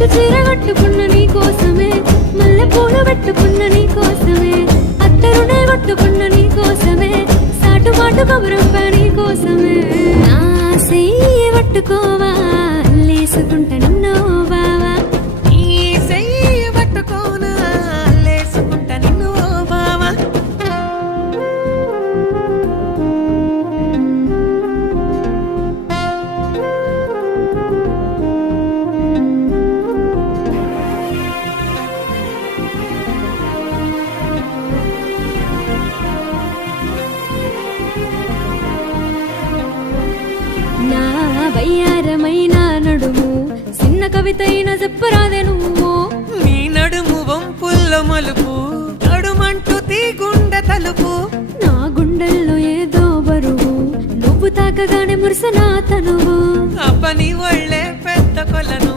పట్టు చీర కట్టుకున్న నీ కోసమే, మల్లె పూలు పెట్టుకున్న నీ కోసమే, అత్తరునే కొట్టుకున్న నీ కోసమే, సాటు మాటు కబురంప నీ కోసమే. నా చెయ్యి పట్టుకోవా, లేసుకుంటా నిన్నో బావా. నీ చెయ్యి పట్టుకోనా, లేసుకుంటా నిన్ను బావా. నా వయ్యారమైన నడుము చిన్న కవితైన చెప్పరాదే నువ్వు. నీ నడుము వంపుల్ల మలుపు, నడుమంటూ తీగుండె తలుపు. నా గుండెల్లో ఏదో బరువు, నువ్వు తాకగానే మురిసిన తనువు. అబ్బని ఒళ్ళే పెద్ద కొలను,